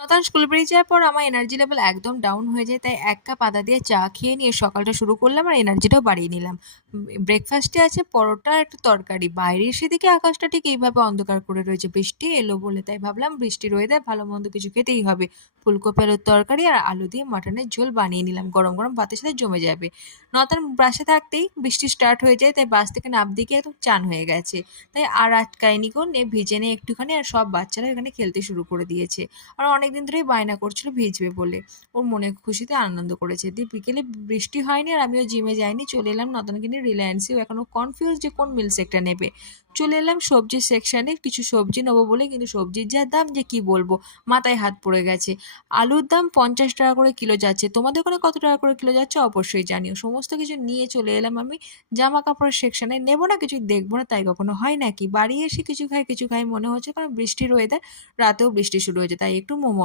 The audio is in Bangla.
নতুন স্কুল বেরিয়ে যাওয়ার পর আমার এনার্জি লেভেল একদম ডাউন হয়ে যায়, তাই ১ কাপ আদা দিয়ে চা খেয়ে নিয়ে সকালটা শুরু করলাম আর এনার্জিটাও বাড়িয়ে নিলাম। ব্রেকফাস্টে আছে পরোটা আর একটা তরকারি। বাইরে সেদিকে আকাশটা ঠিক এইভাবে অন্ধকার করে রয়েছে, বৃষ্টি এলো বলে, তাই ভাবলাম বৃষ্টির ওয়েদার ভালো মন্দ কিছু খেতেই হবে। ফুলকপি আলুর তরকারি আর আলু দিয়ে মাটনের ঝোল বানিয়ে নিলাম, গরম গরম ভাতের সাথে জমে যাবে। নতুন বাসে থাকতেই বৃষ্টি স্টার্ট হয়ে যায়, তাই বাস থেকে নামতে গিয়ে একদম চান হয়ে গেছে। তাই আর আটকায়নি কোন ভিজে নিয়ে একটুখানি, আর সব বাচ্চারা এখানে খেলতে শুরু করে দিয়েছে। আর অনেকদিন ধরেই বায়না করছিল ভিজবে বলে। ওর মনের খুশিতে আনন্দ করেছে। দিয়ে বিকেলে বৃষ্টি হয়নি আর আমিও জিমে যাইনি। চলে এলাম নতুনকিনি রিলায়েন্সে। ও এখনো কনফিউজ যে কোন মিল্কশেকটা নেবে। চলে এলাম সবজির সেকশনে, কিছু সবজি নেবো বলে, কিন্তু সবজির যা দাম যে কি বলবো, মাথায় হাত পড়ে গেছে। আলুর দাম 50 টাকা করে কিলো যাচ্ছে। তোমাদের ওখানে কত টাকা করে কিলো যাচ্ছে অবশ্যই জানিও। সমস্ত কিছু নিয়ে চলে এলাম আমি জামা কাপড়ের সেকশনে। নেবো না, কিছু দেখবো না, তাই কখনো হয় নাকি? বাড়ি এসে কিছু খাই মনে হচ্ছে, কারণ বৃষ্টির ওয়েদার, রাতেও বৃষ্টি শুরু হয়েছে, তাই একটু মোমো